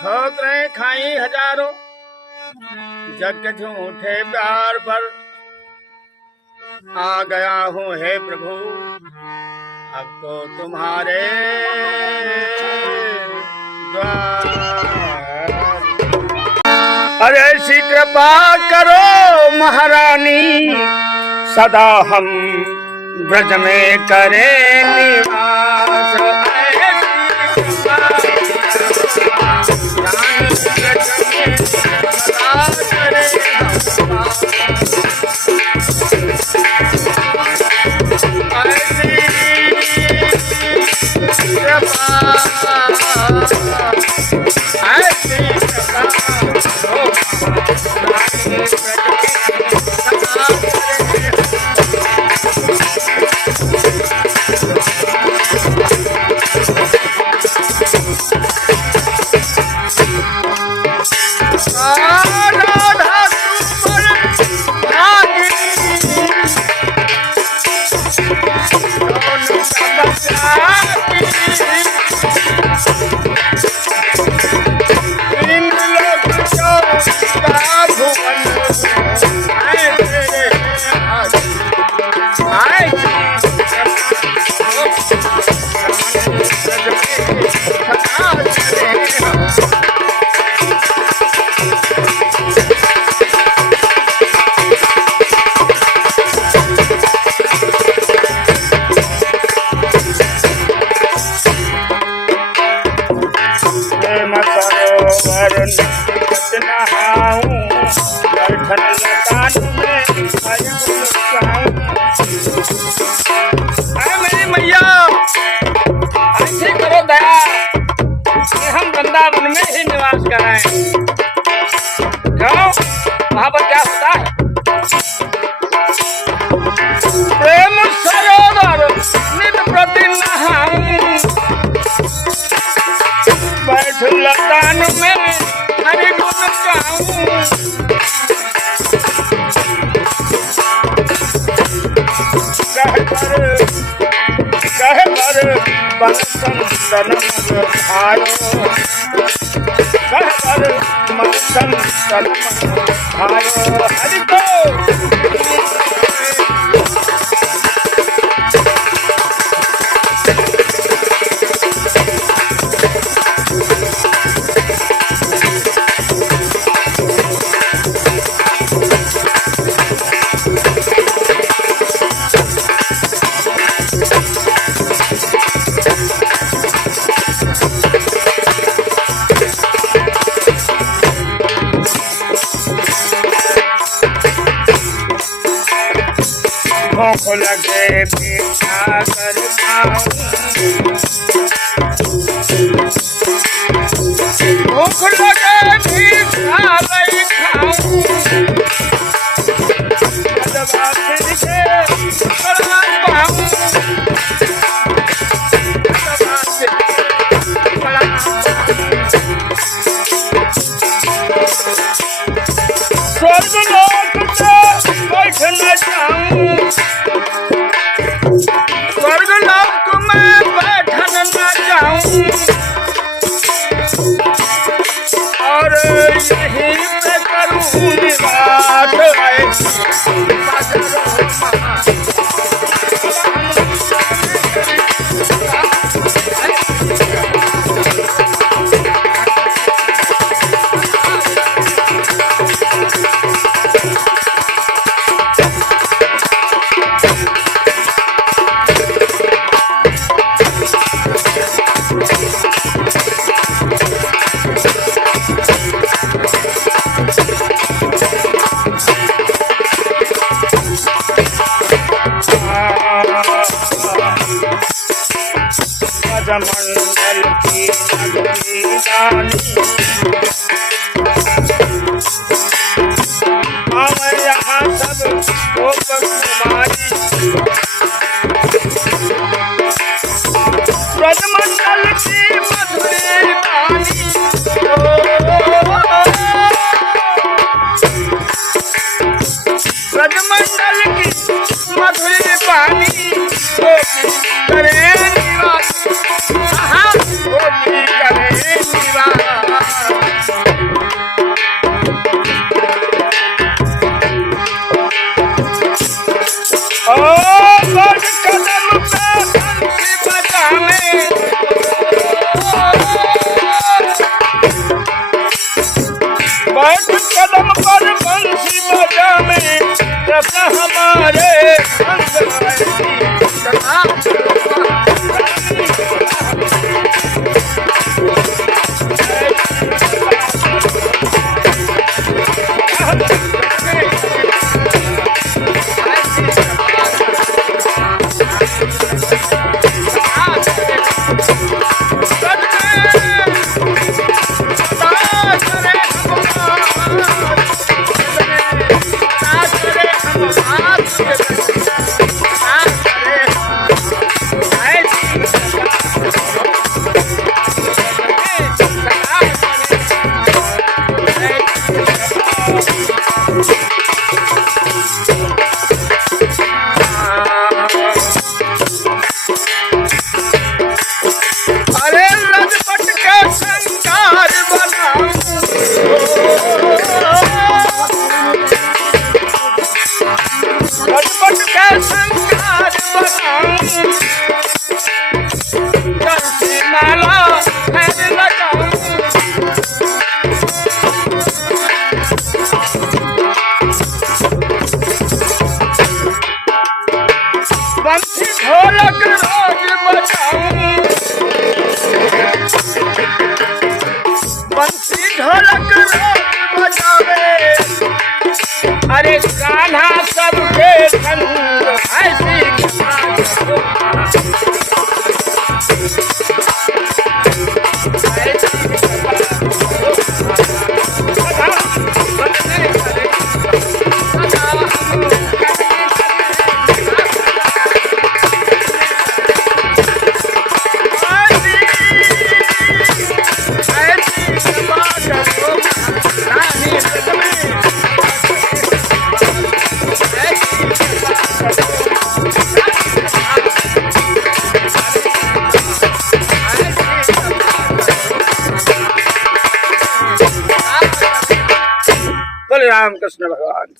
ठोकरें खाई हजारों जग झूठे प्यार पर आ गया हूँ हे प्रभु अब तो तुम्हारे द्वार। अरे ऐसी कृपा करो महारानी सदा हम ब्रज में करें निवास। मेरी मैया ऐसे करो दया कि हम वृंदावन में ही निवास कराएं। क्यों वहां पर क्या होता है? प्रेम सरोवर नित प्रति नहाऊं बैठ लतान में हरि गुण गाऊं। कह पर बंसन सनम भायो कह पर बंसन सनम भायो हरि को भूख लगे मीठा कर खाऊं भूख लगे मीठा कर खाऊं दबा फिर के करवा पाऊं दबा फिर बड़ा स्वर्ग लोक से बैठ न जाऊं स्वर्ग लोक में बैठन न जाऊं और यहीं पे करूं निवास। मंडल की नगरी रानी हम यहाँ सब गोप कुमारी ब्रजमंडल की मधुरी वाणी ब्रजमंडल की मधुरी वाणी करे निवास। बैठ कदम पर बंसी बजा में कृष्ण हमारे बंसी ढोलक रोज बजाऊं, बंसी ढोलक रोज बजावे, अरे कान्हा सबके संग ऐसी राम कृष्ण भगवान।